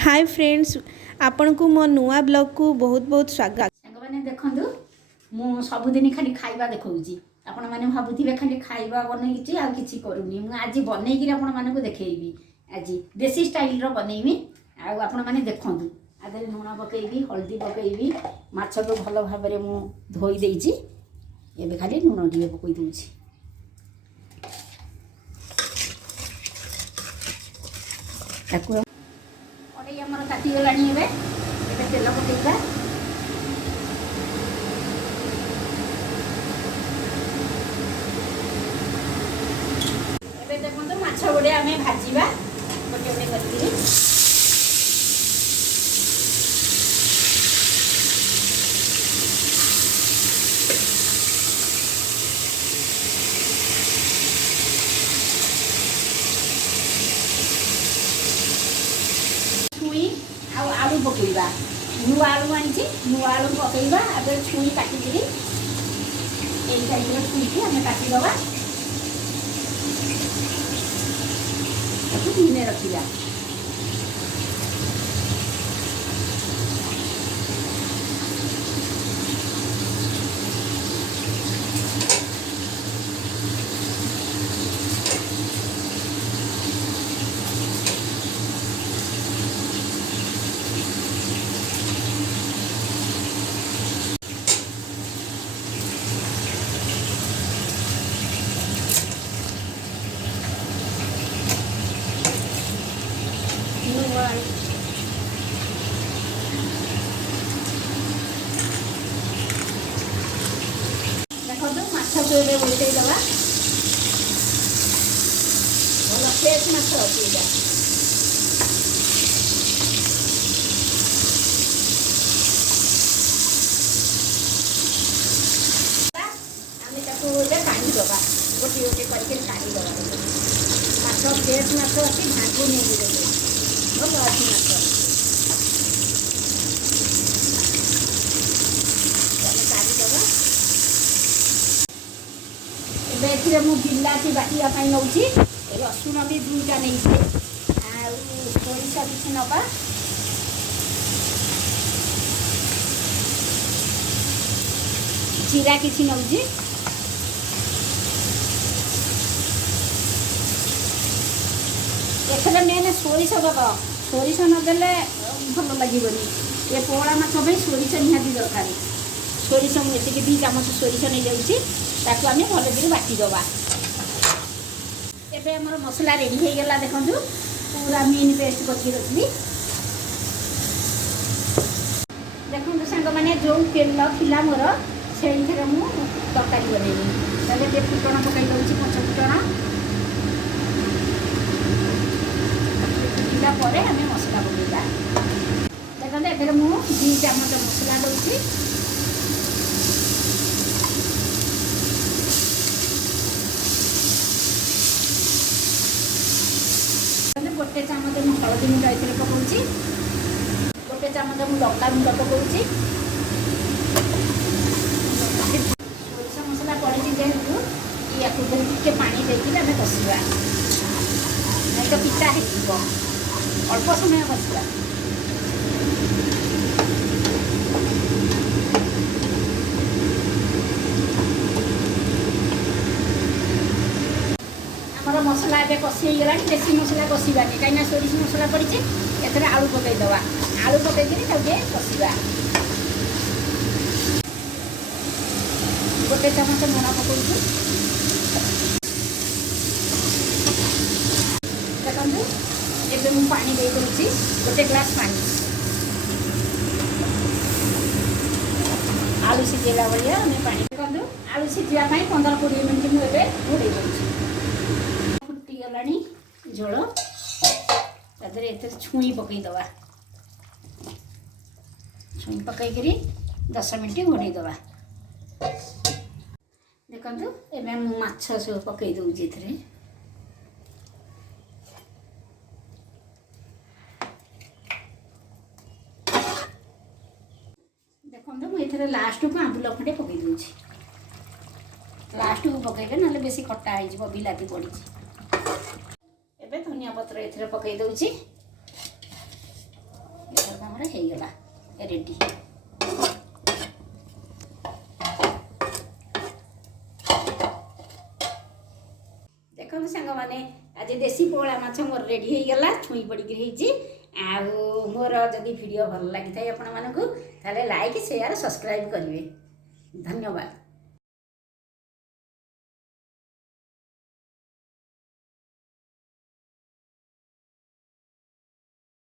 Hi friends, आपण को मो नुआ ब्लॉग को बहुत बहुत स्वागत। मैंने देखंतु मु सबुदिन खाली खाइबा देखौची आपण माने भाबुथिबे खाली खाइबा बनैची आ किछि करूनी मु आज बनैकी आपण माने को देखैबी आज देसी स्टाइल रो बनैमी आ आपण माने देखंतु आदे लूण पकेइबी हल्दी पकेइबी माछ को भलो भाबरे मु धोई देइची एबे खाली लूण दिए पकई दोची ताकू ओडे हमर काटी गलानी एबे तेल पकेइबा माछ गुड़े आम भाजवा गोटे गोटे कर छुई आलू पकईवा नुआ आलू आनी नुआ आलू पकईवा आगे छुई काटिकी यही टाइप छुई आम काटिदवा धीरे रखिया देखो माछ को उल्टे दवा भल फ्रेश माछ अच्छी काढ़ी दवा गोटे गोटे करके काढ़ी दवा माछ फ्रेश माछ अच्छी भागू नहीं देते भल अच्छी माछ मु बिलाती बाटिया नौची रसुण भी दुईटा नहीं सोरिष किसी नवा जीरा किसी नौची एथरे मेन सोरिष दब सोरिष नदेले भल लगे ये पोड़ा माछ सोरिष निहाती दरकार सोरिष मुझे 2 चामच सोरिष नहीं जाऊँगी ताकू आम भल बाटिदवा एबे हमर मसला रेडी हो गला देखु पूरा मीन पेस्ट करके रखली देखु सांग मैंने जो तेल थिला मोर से मु तरकारी बनैली ताले फुटण पकई दउची 5 फुटण फुटिला परे आम मसला पकईबा देखो एबे मु 2 चामच मसला दउची गोटे चामच मु हलदी गुंड एथरे पकाउची गोटे चामच मु लंका गुंड पकाउची सोरिष मसला पड़ी जेहेतु या टिके पानी देकी आम कषा नहीं तो पिता हो अल्प समय कषा मसला एवं कषि गला देसी मसला कषानी कहीं सोरिष मसला पड़ी एथर आलू पकईदवा आलू पकईकि कषा गोटे चामच लुण पकाऊ देखु एवं मुझे पानी दे दूसरी गोटे ग्लास पानी आलू सीझेगा भाया आम पानी देखो आलू सीझापी 15-20 मिनट मुझे घोड़े दूसरी गलानी झोल तादरे एते छुई पकईदवा छुई पकईकरी 10 मिनट घोड़े दवा देखु एवं माछ सब पकई दूची एथरे देखो मुझे लास्ट को आंबुल खंडे पकई दूची लास्ट को पकईले ना बेसी खट्टा हो बिलाती पड़ी धनिया पत्र एथरे पकई दउची ଆମର ହେଇଗଲା ରେଡ଼ି। ଦେଖନ୍ତୁ ସାଙ୍ଗମାନେ ଆଜି ଦେଶୀ ପୋହଳା ମାଛ ମୋର ରେଡ଼ି ହେଇଗଲା, ଛୁଇଁ ପଡ଼ିକି ହେଇଛି। ଆଉ ମୋର ଯଦି ଭିଡ଼ିଓ ଭଲ ଲାଗିଥାଏ ଆପଣମାନଙ୍କୁ ତାହେଲେ ଲାଇକ୍ ସେୟାର ସବସ୍କ୍ରାଇବ୍ କରିବେ। ଧନ୍ୟବାଦ।